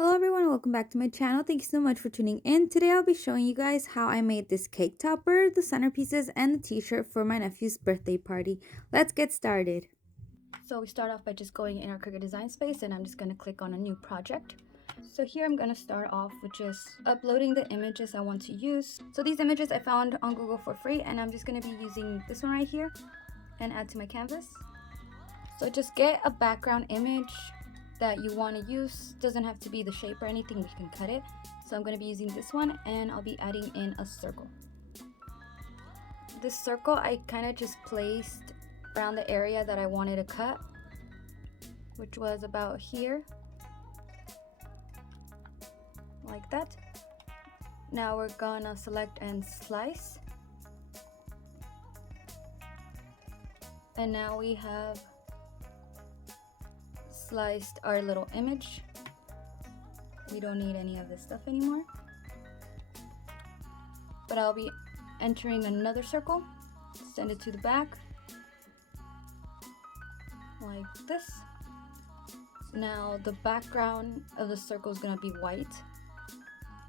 Hello everyone, welcome back to my channel. Thank you so much for tuning in. Today I'll be showing you guys how I made this cake topper, the centerpieces, and the t-shirt for my nephew's birthday party. Let's get started. So we start off by just going in our Cricut design space, and I'm just going to click on a new project. So here I'm going to start off with just uploading the images I want to use. So these images I found on Google for free, and I'm just going to be using this one right here and add to my canvas. So just get a background image that you want to use. Doesn't have to be the shape or anything, we can cut it. So I'm going to be using this one, and I'll be adding in a circle. This circle I kind of just placed around the area that I wanted to cut, which was about here, like that. Now we're gonna select and slice, and now we have sliced our little image. We don't need any of this stuff anymore, but I'll be entering another circle, send it to the back like this. Now the background of the circle is going to be white,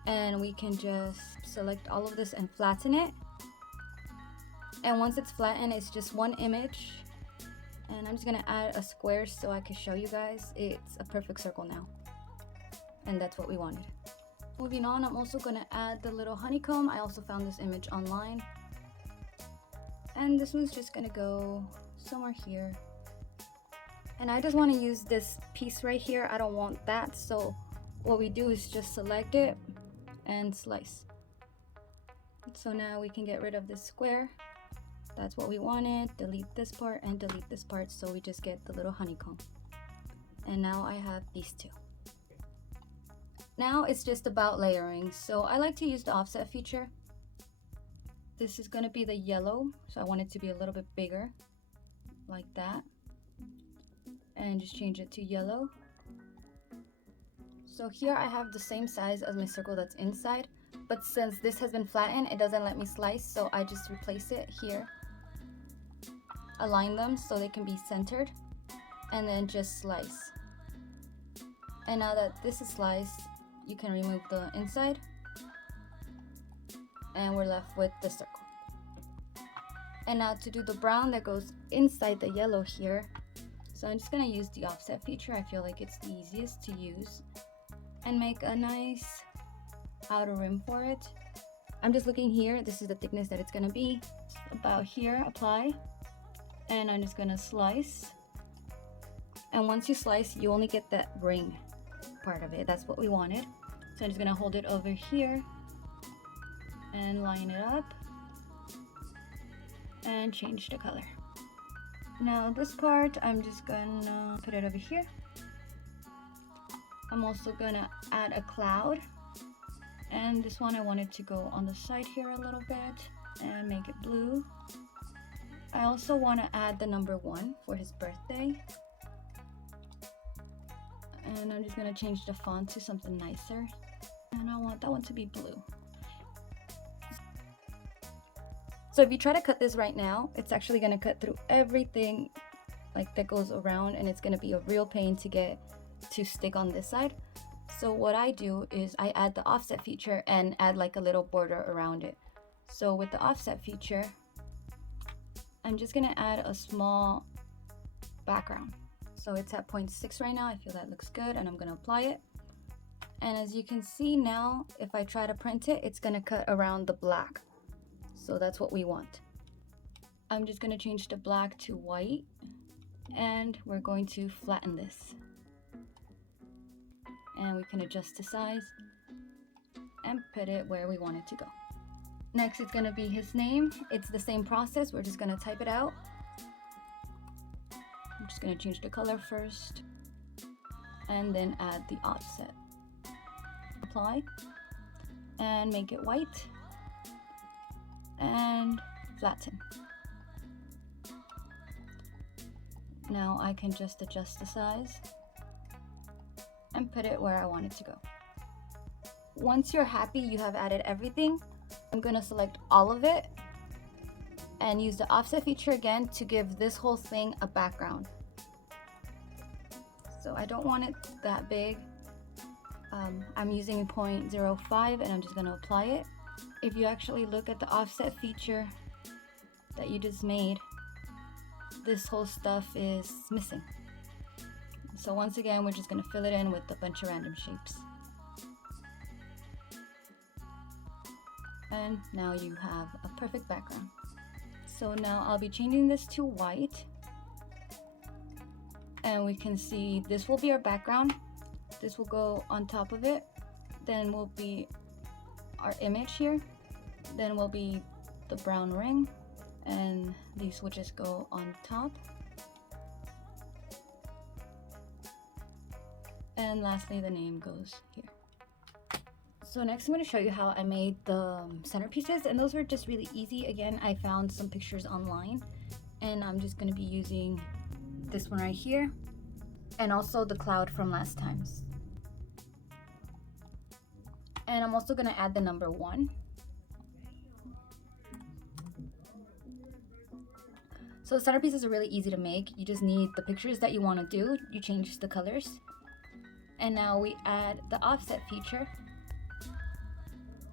and we can just select all of this and flatten it. And once it's flattened, it's just one image, and I'm just gonna add a square so I can show you guys it's a perfect circle now, and that's what we wanted. Moving on, I'm also gonna add the little honeycomb. I also found this image online, and this one's just gonna go somewhere here, and I just want to use this piece right here. I don't want that, so what we do is just select it and slice. So now we can get rid of this square. That's what we wanted. Delete this part and delete this part, so we just get the little honeycomb. And now I have these two. Now it's just about layering. So I like to use the offset feature. This is going to be the yellow, so I want it to be a little bit bigger, like that. And just change it to yellow. So here I have the same size as my circle that's inside, but since this has been flattened, it doesn't let me slice, so I just replace it here. Align them so they can be centered, and then just slice. And now that this is sliced, you can remove the inside, and we're left with the circle. And now to do the brown that goes inside the yellow here, so I'm just going to use the offset feature. I feel like it's the easiest to use, and make a nice outer rim for it. I'm just looking here, this is the thickness that it's going to be. About here, apply. And I'm just gonna slice, and once you slice, you only get that ring part of it. That's what we wanted. So I'm just gonna hold it over here and line it up and change the color. Now this part, I'm just gonna put it over here. I'm also gonna add a cloud, and this one I wanted to go on the side here a little bit and make it blue. I also want to add the number 1 for his birthday, and I'm just going to change the font to something nicer, and I want that one to be blue. So if you try to cut this right now, it's actually going to cut through everything like that goes around, and it's going to be a real pain to get to stick on this side. So what I do is I add the offset feature and add like a little border around it. So with the offset feature, I'm just gonna add a small background. So it's at 0.6 right now. I feel that looks good, and I'm gonna apply it. And as you can see now, if I try to print it, it's gonna cut around the black. So that's what we want. I'm just gonna change the black to white, and we're going to flatten this. And we can adjust the size and put it where we want it to go. Next, it's gonna be his name. It's the same process. We're just gonna type it out. I'm just gonna change the color first, and then add the offset. Apply, and make it white, and flatten. Now I can just adjust the size and put it where I want it to go. Once you're happy you have added everything, I'm gonna select all of it and use the offset feature again to give this whole thing a background. So I don't want it that big. I'm using 0.05 and I'm just going to apply it. If you actually look at the offset feature that you just made, this whole stuff is missing. So once again, we're just going to fill it in with a bunch of random shapes. And now you have a perfect background. So now I'll be changing this to white. And we can see this will be our background. This will go on top of it. Then will be our image here. Then will be the brown ring. And these will just go on top. And lastly, the name goes here. So next I'm going to show you how I made the centerpieces, and those were just really easy. Again, I found some pictures online, and I'm just going to be using this one right here, and also the cloud from last times. And I'm also going to add the number 1. So the centerpieces are really easy to make. You just need the pictures that you want to do. You change the colors. And now we add the offset feature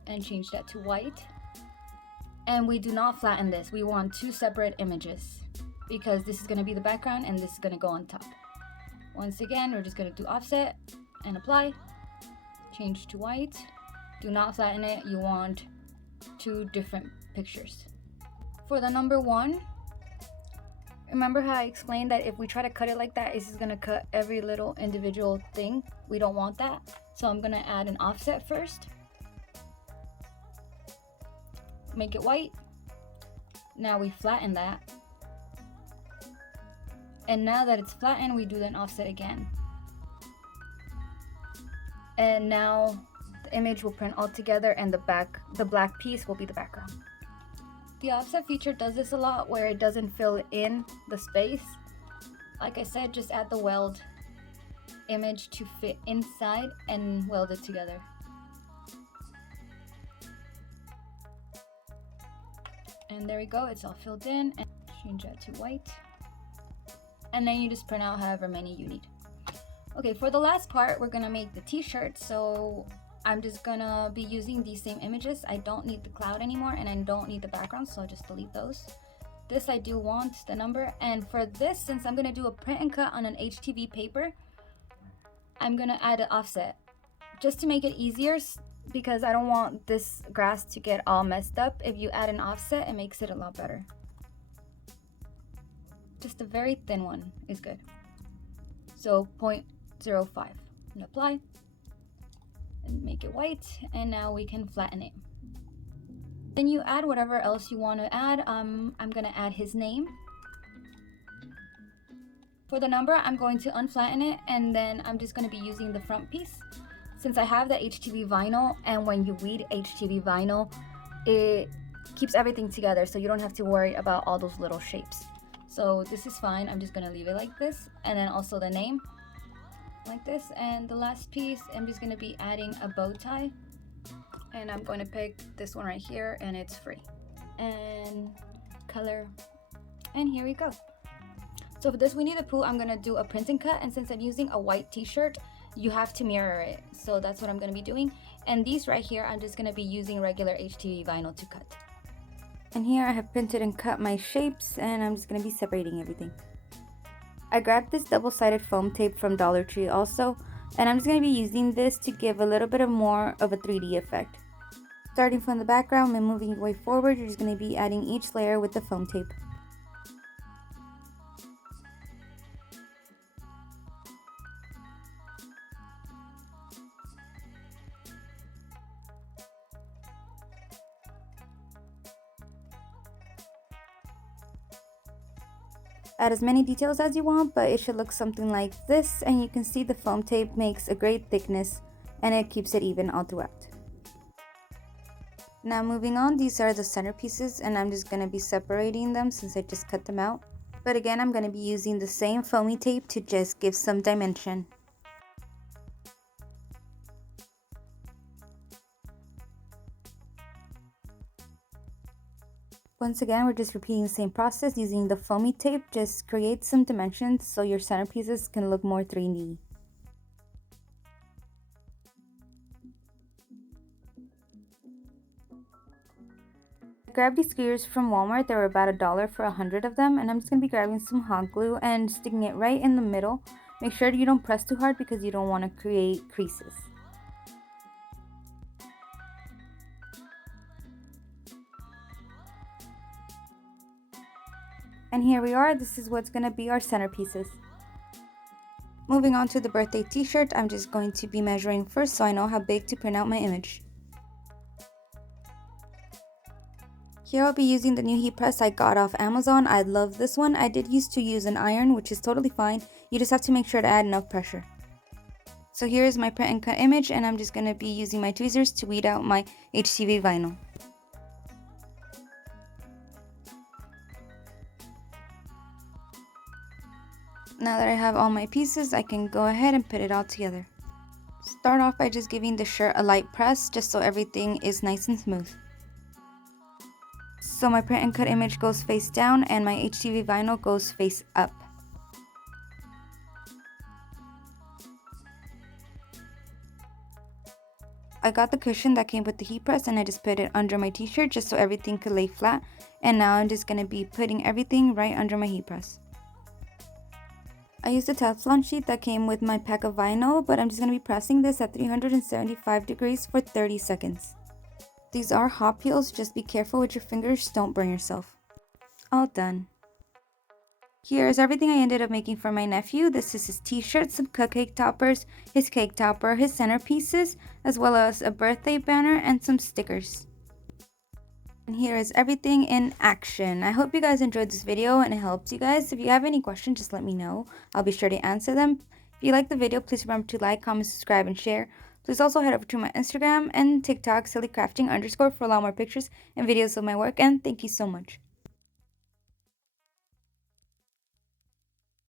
and change that to white. And we do not flatten this. We want 2 separate images because this is going to be the background and this is going to go on top. Once again, we're just going to do offset and apply. Change to white. Do not flatten it. You want 2 different pictures. For the number 1, remember how I explained that if we try to cut it like that, it's just going to cut every little individual thing. We don't want that. So I'm going to add an offset first. Make it white. Now we flatten that. And now that it's flattened, we do an offset again. And now the image will print all together and the black piece will be the background. The offset feature does this a lot where it doesn't fill in the space. Like I said, just add the weld image to fit inside and weld it together. And there we go, it's all filled in, and change that to white. And then you just print out however many you need. Okay, for the last part, we're gonna make the t-shirt. So I'm just gonna be using these same images. I don't need the cloud anymore and I don't need the background, so I'll just delete those. This I do want the number, and for this, since I'm gonna do a print and cut on an HTV paper, I'm gonna add an offset just to make it easier, because I don't want this grass to get all messed up. If you add an offset, it makes it a lot better. Just a very thin one is good. So 0.05 and apply and make it white, and now we can flatten it. Then you add whatever else you want to add. I'm gonna add his name. For the number, I'm going to unflatten it, and then I'm just gonna be using the front piece. Since I have the HTV vinyl, and when you read HTV vinyl, it keeps everything together, so you don't have to worry about all those little shapes. So this is fine. I'm just gonna leave it like this, and then also the name like this. And the last piece, I'm just gonna be adding a bow tie, and I'm going to pick this one right here, and it's free. And color, and here we go. So for this Winnie the Pooh, I'm gonna do a print and cut, and since I'm using a white t-shirt, you have to mirror it, so that's what I'm going to be doing. And these right here, I'm just going to be using regular HTV vinyl to cut. And here I have printed and cut my shapes, and I'm just going to be separating everything. I grabbed this double-sided foam tape from Dollar Tree also, and I'm just going to be using this to give a little bit of more of a 3D effect. Starting from the background and moving your way forward, you're just going to be adding each layer with the foam tape. Add as many details as you want, but it should look something like this, and you can see the foam tape makes a great thickness and it keeps it even all throughout. Now moving on, these are the centerpieces, and I'm just going to be separating them since I just cut them out. But again, I'm going to be using the same foamy tape to just give some dimension. Once again, we're just repeating the same process using the foamy tape. Just create some dimensions so your centerpieces can look more 3D. grabbed these skewers from Walmart. They were about $1 for 100 of them, and I'm just going to be grabbing some hot glue and sticking it right in the middle. Make sure you don't press too hard because you don't want to create creases. And here we are. This is what's going to be our centerpieces. Moving on to the birthday t-shirt, I'm just going to be measuring first so I know how big to print out my image. Here I'll be using the new heat press I got off Amazon. I love this one. I did used to use an iron, which is totally fine. You just have to make sure to add enough pressure. So here is my print and cut image, and I'm just going to be using my tweezers to weed out my HTV vinyl. Now that I have all my pieces, I can go ahead and put it all together. Start off by just giving the shirt a light press, just so everything is nice and smooth. So my print and cut image goes face down and my HTV vinyl goes face up. I got the cushion that came with the heat press and I just put it under my t-shirt just so everything could lay flat. And now I'm just going to be putting everything right under my heat press. I used a Teflon sheet that came with my pack of vinyl, but I'm just going to be pressing this at 375 degrees for 30 seconds. These are hot peels, just be careful with your fingers, don't burn yourself. All done. Here's everything I ended up making for my nephew. This is his t-shirt, some cupcake toppers, his cake topper, his centerpieces, as well as a birthday banner and some stickers. And here is everything in action. I hope you guys enjoyed this video and it helped you guys. If you have any questions, just let me know. I'll be sure to answer them. If you like the video, please remember to like, comment, subscribe, and share. Please also head over to my Instagram and TikTok, sillycrafting_, for a lot more pictures and videos of my work. And thank you so much.